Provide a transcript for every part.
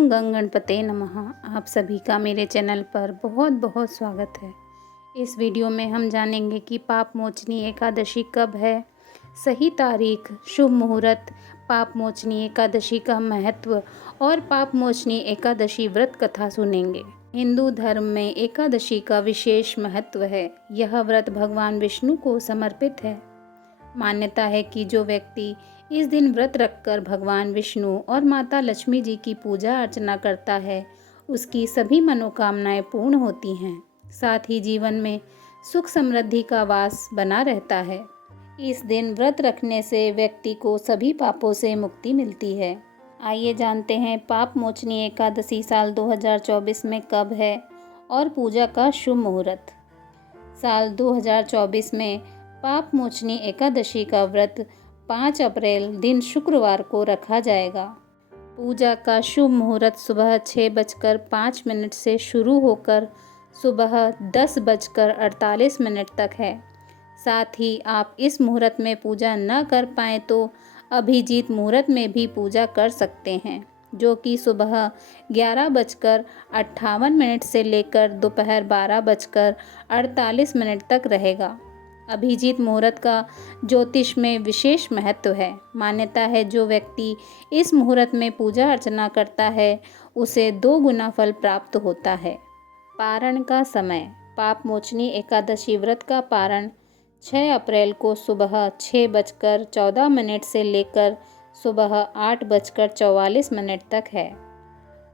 ओम गंग गणपते नमः। आप सभी का मेरे चैनल पर बहुत बहुत स्वागत है। इस वीडियो में हम जानेंगे कि पाप मोचनी एकादशी कब है, सही तारीख, शुभ मुहूर्त, पाप मोचनी एकादशी का महत्व और पाप मोचनी एकादशी व्रत कथा सुनेंगे। हिंदू धर्म में एकादशी का विशेष महत्व है। यह व्रत भगवान विष्णु को समर्पित है। मान्यता है कि जो व्यक्ति इस दिन व्रत रखकर भगवान विष्णु और माता लक्ष्मी जी की पूजा अर्चना करता है, उसकी सभी मनोकामनाएं पूर्ण होती हैं। साथ ही जीवन में सुख समृद्धि का वास बना रहता है। इस दिन व्रत रखने से व्यक्ति को सभी पापों से मुक्ति मिलती है। आइए जानते हैं पाप मोचनी एकादशी साल 2024 में कब है और पूजा का शुभ मुहूर्त। साल 2024 में पाप मोचनी एकादशी का व्रत 5 अप्रैल दिन शुक्रवार को रखा जाएगा। पूजा का शुभ मुहूर्त सुबह 6:05 से शुरू होकर सुबह 10:48 तक है। साथ ही आप इस मुहूर्त में पूजा न कर पाएँ तो अभिजीत मुहूर्त में भी पूजा कर सकते हैं, जो कि सुबह 11:58 से लेकर दोपहर 12:48 तक रहेगा। अभिजीत मुहूर्त का ज्योतिष में विशेष महत्व है। मान्यता है जो व्यक्ति इस मुहूर्त में पूजा अर्चना करता है उसे 2 गुना फल प्राप्त होता है। पारण का समय। पाप मोचनी एकादशी व्रत का पारण 6 अप्रैल को सुबह 6:14 से लेकर सुबह 8:44 तक है।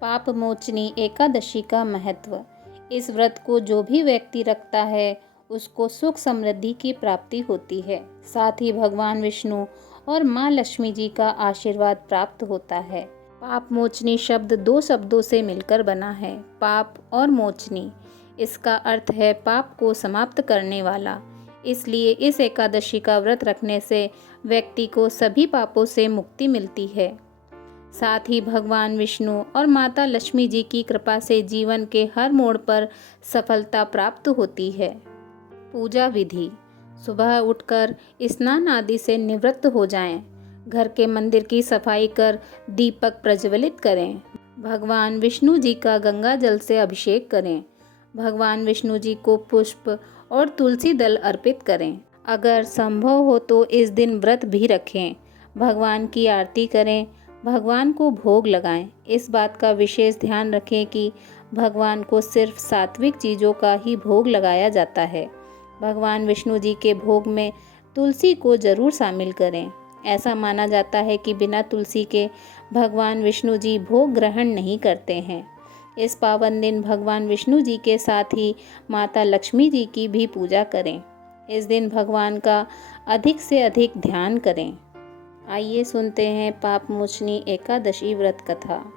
पाप मोचनी एकादशी का महत्व। इस व्रत को जो भी व्यक्ति रखता है उसको सुख समृद्धि की प्राप्ति होती है। साथ ही भगवान विष्णु और माँ लक्ष्मी जी का आशीर्वाद प्राप्त होता है। पाप मोचनी शब्द 2 शब्दों से मिलकर बना है, पाप और मोचनी। इसका अर्थ है पाप को समाप्त करने वाला। इसलिए इस एकादशी का व्रत रखने से व्यक्ति को सभी पापों से मुक्ति मिलती है। साथ ही भगवान विष्णु और माता लक्ष्मी जी की कृपा से जीवन के हर मोड़ पर सफलता प्राप्त होती है। पूजा विधि। सुबह उठकर स्नान आदि से निवृत्त हो जाएं। घर के मंदिर की सफाई कर दीपक प्रज्वलित करें। भगवान विष्णु जी का गंगा जल से अभिषेक करें। भगवान विष्णु जी को पुष्प और तुलसी दल अर्पित करें। अगर संभव हो तो इस दिन व्रत भी रखें। भगवान की आरती करें। भगवान को भोग लगाएं। इस बात का विशेष ध्यान रखें कि भगवान को सिर्फ सात्विक चीज़ों का ही भोग लगाया जाता है। भगवान विष्णु जी के भोग में तुलसी को जरूर शामिल करें। ऐसा माना जाता है कि बिना तुलसी के भगवान विष्णु जी भोग ग्रहण नहीं करते हैं। इस पावन दिन भगवान विष्णु जी के साथ ही माता लक्ष्मी जी की भी पूजा करें। इस दिन भगवान का अधिक से अधिक ध्यान करें। आइए सुनते हैं पाप मोचनी एकादशी व्रत कथा।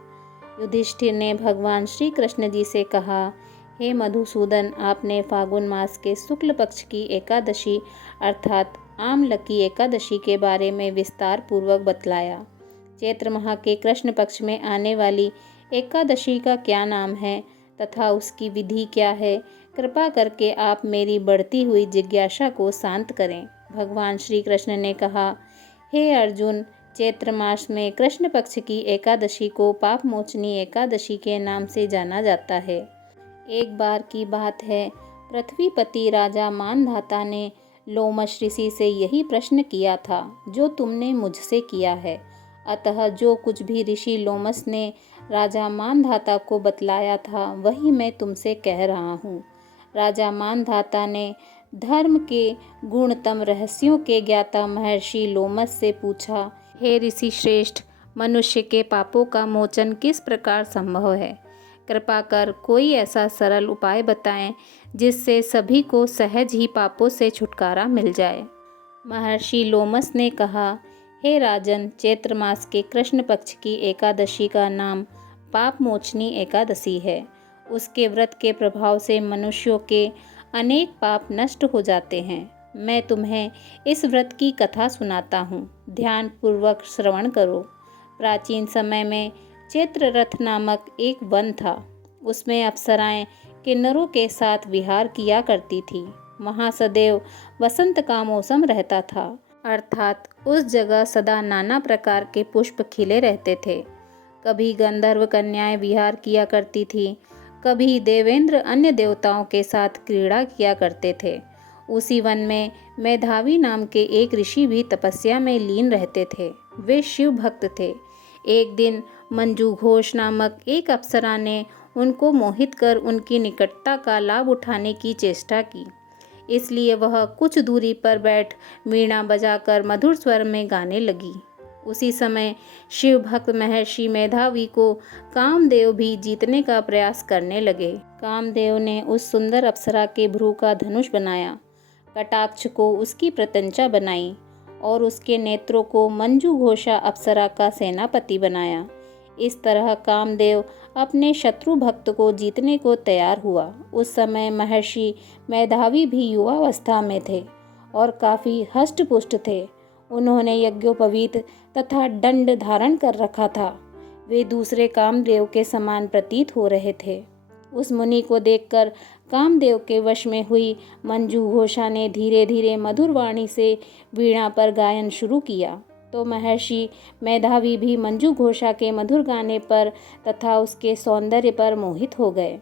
युधिष्ठिर ने भगवान श्री कृष्ण जी से कहा, हे मधुसूदन, आपने फागुन मास के शुक्ल पक्ष की एकादशी अर्थात आमलकी एकादशी के बारे में विस्तार पूर्वक बतलाया। चैत्र माह के कृष्ण पक्ष में आने वाली एकादशी का क्या नाम है तथा उसकी विधि क्या है, कृपा करके आप मेरी बढ़ती हुई जिज्ञासा को शांत करें। भगवान श्री कृष्ण ने कहा, हे अर्जुन, चैत्र मास में कृष्ण पक्ष की एकादशी को पाप मोचनी एकादशी के नाम से जाना जाता है। एक बार की बात है, पृथ्वीपति राजा मानधाता ने लोमश ऋषि से यही प्रश्न किया था जो तुमने मुझसे किया है। अतः जो कुछ भी ऋषि लोमश ने राजा मानधाता को बतलाया था वही मैं तुमसे कह रहा हूँ। राजा मानधाता ने धर्म के गुणतम रहस्यों के ज्ञाता महर्षि लोमश से पूछा, हे ऋषि श्रेष्ठ, मनुष्य के पापों का मोचन किस प्रकार संभव है? कृपा कर कोई ऐसा सरल उपाय बताएं जिससे सभी को सहज ही पापों से छुटकारा मिल जाए। महर्षि लोमश ने कहा, हे राजन, चैत्र मास के कृष्ण पक्ष की एकादशी का नाम पाप मोचनी एकादशी है। उसके व्रत के प्रभाव से मनुष्यों के अनेक पाप नष्ट हो जाते हैं। मैं तुम्हें इस व्रत की कथा सुनाता हूँ, ध्यान पूर्वक श्रवण करो। प्राचीन समय में चैत्र रथ नामक एक वन था। उसमें अप्सराएं किन्नरों के साथ विहार किया करती थी। वहाँ सदैव वसंत का मौसम रहता था, अर्थात उस जगह सदा नाना प्रकार के पुष्प खिले रहते थे। कभी गंधर्व कन्याएं विहार किया करती थी, कभी देवेंद्र अन्य देवताओं के साथ क्रीड़ा किया करते थे। उसी वन में मेधावी नाम के एक ऋषि भी तपस्या में लीन रहते थे। वे शिव भक्त थे। एक दिन मंजू घोष नामक एक अप्सरा ने उनको मोहित कर उनकी निकटता का लाभ उठाने की चेष्टा की। इसलिए वह कुछ दूरी पर बैठ वीणा बजाकर मधुर स्वर में गाने लगी। उसी समय शिव भक्त महर्षि मेधावी को कामदेव भी जीतने का प्रयास करने लगे। कामदेव ने उस सुंदर अप्सरा के भ्रू का धनुष बनाया, कटाक्ष को उसकी प्रत्यंचा बनाई और उसके नेत्रों को मंजू घोषा अप्सरा का सेनापति बनाया। इस तरह कामदेव अपने शत्रु भक्त को जीतने को तैयार हुआ। उस समय महर्षि मेधावी भी युवावस्था में थे और काफ़ी हष्ट-पुष्ट थे। उन्होंने यज्ञोपवीत तथा दंड धारण कर रखा था। वे दूसरे कामदेव के समान प्रतीत हो रहे थे। उस मुनि को देखकर कामदेव के वश में हुई मंजू घोषा ने धीरे धीरे मधुर वाणी से वीणा पर गायन शुरू किया, तो महर्षि मेधावी भी मंजू घोषा के मधुर गाने पर तथा उसके सौंदर्य पर मोहित हो गए।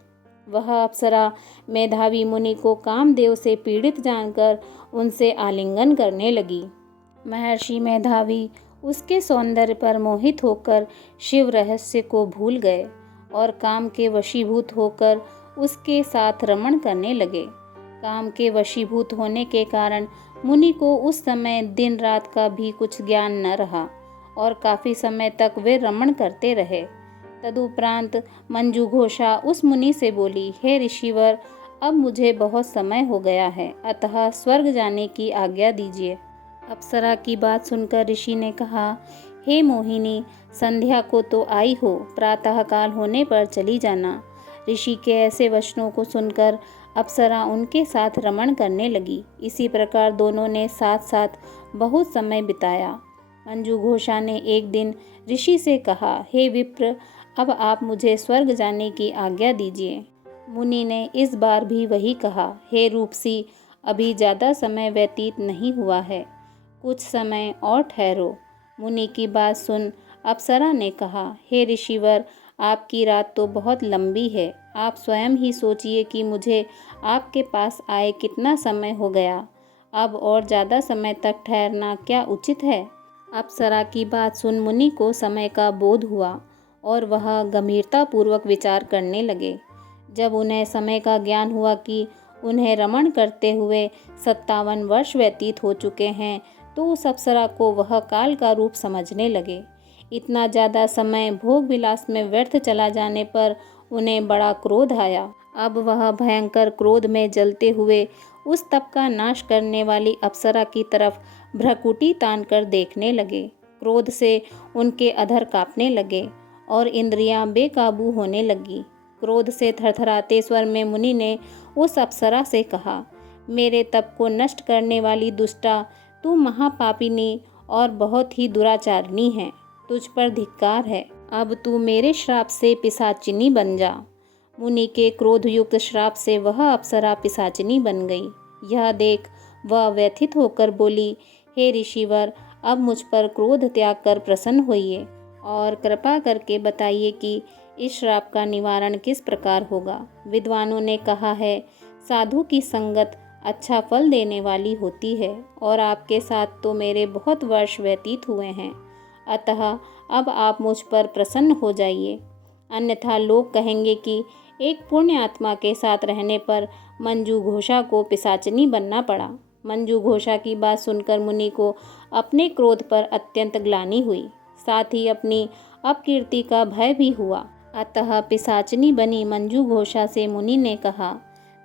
वह अप्सरा मेधावी मुनि को कामदेव से पीड़ित जानकर उनसे आलिंगन करने लगी। महर्षि मेधावी उसके सौंदर्य पर मोहित होकर शिव रहस्य को भूल गए और काम के वशीभूत होकर उसके साथ रमण करने लगे। काम के वशीभूत होने के कारण मुनि को उस समय दिन रात का भी कुछ ज्ञान न रहा और काफ़ी समय तक वे रमण करते रहे। तदुपरांत मंजू घोषा उस मुनि से बोली, हे ऋषिवर, अब मुझे बहुत समय हो गया है, अतः स्वर्ग जाने की आज्ञा दीजिए। अप्सरा की बात सुनकर ऋषि ने कहा, हे मोहिनी, संध्या को तो आई हो, प्रातःकाल होने पर चली जाना। ऋषि के ऐसे वचनों को सुनकर अप्सरा उनके साथ रमण करने लगी। इसी प्रकार दोनों ने साथ साथ बहुत समय बिताया। मंजू घोषा ने एक दिन ऋषि से कहा, हे विप्र, अब आप मुझे स्वर्ग जाने की आज्ञा दीजिए। मुनि ने इस बार भी वही कहा, हे रूपसी, अभी ज़्यादा समय व्यतीत नहीं हुआ है, कुछ समय और ठहरो। मुनि की बात सुन अप्सरा ने कहा, हे ऋषिवर, आपकी रात तो बहुत लंबी है। आप स्वयं ही सोचिए कि मुझे आपके पास आए कितना समय हो गया। अब और ज़्यादा समय तक ठहरना क्या उचित है? अप्सरा की बात सुन मुनि को समय का बोध हुआ और वह गंभीरतापूर्वक विचार करने लगे। जब उन्हें समय का ज्ञान हुआ कि उन्हें रमण करते हुए 57 वर्ष व्यतीत हो चुके हैं, तो उस अप्सरा को वह काल का रूप समझने लगे। इतना ज़्यादा समय भोग विलास में व्यर्थ चला जाने पर उन्हें बड़ा क्रोध आया। अब वह भयंकर क्रोध में जलते हुए उस तप का नाश करने वाली अप्सरा की तरफ भ्रकुटी तान कर देखने लगे। क्रोध से उनके अधर कांपने लगे और इंद्रियां बेकाबू होने लगी। क्रोध से थरथराते स्वर में मुनि ने उस अप्सरा से कहा, मेरे तप को नष्ट करने वाली दुष्टा, तू महापापिनी और बहुत ही दुराचारिणी है। तुझ पर धिक्कार है। अब तू मेरे श्राप से पिशाचिनी बन जा। मुनि के क्रोधयुक्त श्राप से वह अप्सरा पिशाचिनी बन गई। यह देख वह व्यथित होकर बोली, हे ऋषिवर, अब मुझ पर क्रोध त्याग कर प्रसन्न होइए और कृपा करके बताइए कि इस श्राप का निवारण किस प्रकार होगा। विद्वानों ने कहा है, साधु की संगत अच्छा फल देने वाली होती है और आपके साथ तो मेरे बहुत वर्ष व्यतीत हुए हैं, अतः अब आप मुझ पर प्रसन्न हो जाइए, अन्यथा लोग कहेंगे कि एक पुण्य आत्मा के साथ रहने पर मंजू घोषा को पिशाचिनी बनना पड़ा। मंजू घोषा की बात सुनकर मुनि को अपने क्रोध पर अत्यंत ग्लानि हुई, साथ ही अपनी अपकीर्ति का भय भी हुआ। अतः पिशाचिनी बनी मंजू घोषा से मुनि ने कहा,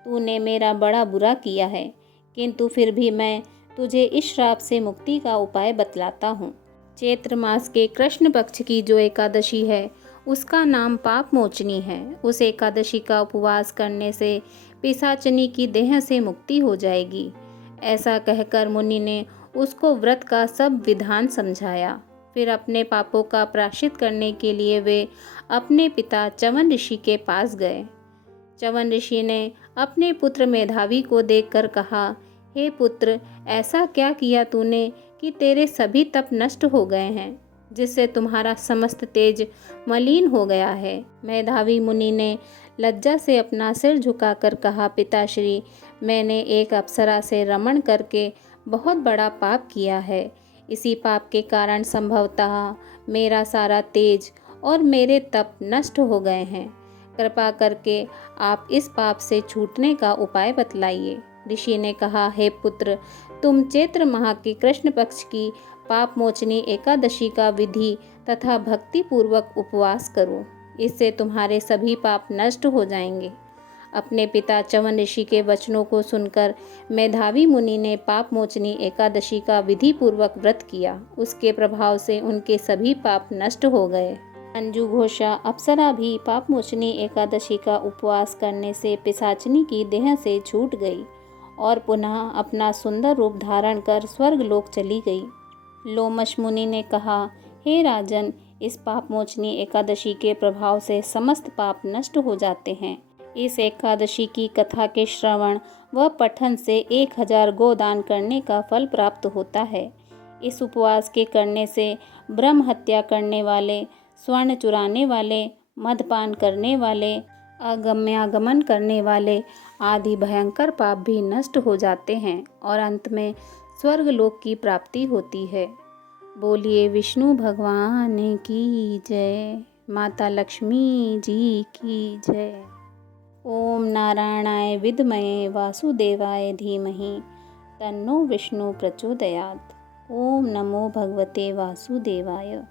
तूने मेरा बड़ा बुरा किया है, किंतु फिर भी मैं तुझे इस श्राप से मुक्ति का उपाय बतलाता हूँ। चैत्र मास के कृष्ण पक्ष की जो एकादशी है, उसका नाम पाप मोचनी है। उस एकादशी का उपवास करने से पिशाचिनी की देह से मुक्ति हो जाएगी। ऐसा कहकर मुनि ने उसको व्रत का सब विधान समझाया। फिर अपने पापों का प्रायश्चित करने के लिए वे अपने पिता च्यवन ऋषि के पास गए। च्यवन ऋषि ने अपने पुत्र मेधावी को देखकर कहा, हे पुत्र, ऐसा क्या किया तूने कि तेरे सभी तप नष्ट हो गए हैं? जिससे तुम्हारा समस्त तेज मलिन हो गया है। मेधावी मुनि ने लज्जा से अपना सिर झुकाकर कहा, पिताश्री, मैंने एक अप्सरा से रमण करके बहुत बड़ा पाप किया है। इसी पाप के कारण संभवतः मेरा सारा तेज और मेरे तप नष्ट हो गए हैं। कृपा करके आप इस पाप से छूटने का उपाय बतलाइए। ऋषि ने कहा, हे पुत्र, तुम चैत्र माह के कृष्ण पक्ष की पाप मोचनी एकादशी का विधि तथा भक्ति पूर्वक उपवास करो। इससे तुम्हारे सभी पाप नष्ट हो जाएंगे। अपने पिता च्यवन ऋषि के वचनों को सुनकर मेधावी मुनि ने पाप मोचनी एकादशी का विधि पूर्वक व्रत किया। उसके प्रभाव से उनके सभी पाप नष्ट हो गए। अंजू घोषा अप्सरा भी पाप मोचनी एकादशी का उपवास करने से पिशाचिनी की देह से छूट गई और पुनः अपना सुंदर रूप धारण कर स्वर्गलोक चली गई। लोमश मुनि ने कहा, हे राजन, इस पाप मोचनी एकादशी के प्रभाव से समस्त पाप नष्ट हो जाते हैं। इस एकादशी की कथा के श्रवण व पठन से 1000 गोदान करने का फल प्राप्त होता है। इस उपवास के करने से ब्रह्म हत्या करने वाले, स्वर्ण चुराने वाले, मदपान करने वाले, अगम्यागमन करने वाले आदि भयंकर पाप भी नष्ट हो जाते हैं और अंत में स्वर्गलोक की प्राप्ति होती है। बोलिए विष्णु भगवान की जय। माता लक्ष्मी जी की जय। ओम नारायणाय विद्महे वासुदेवाय धीमहि तन्नो विष्णु प्रचोदयात्। ओम नमो भगवते वासुदेवाय।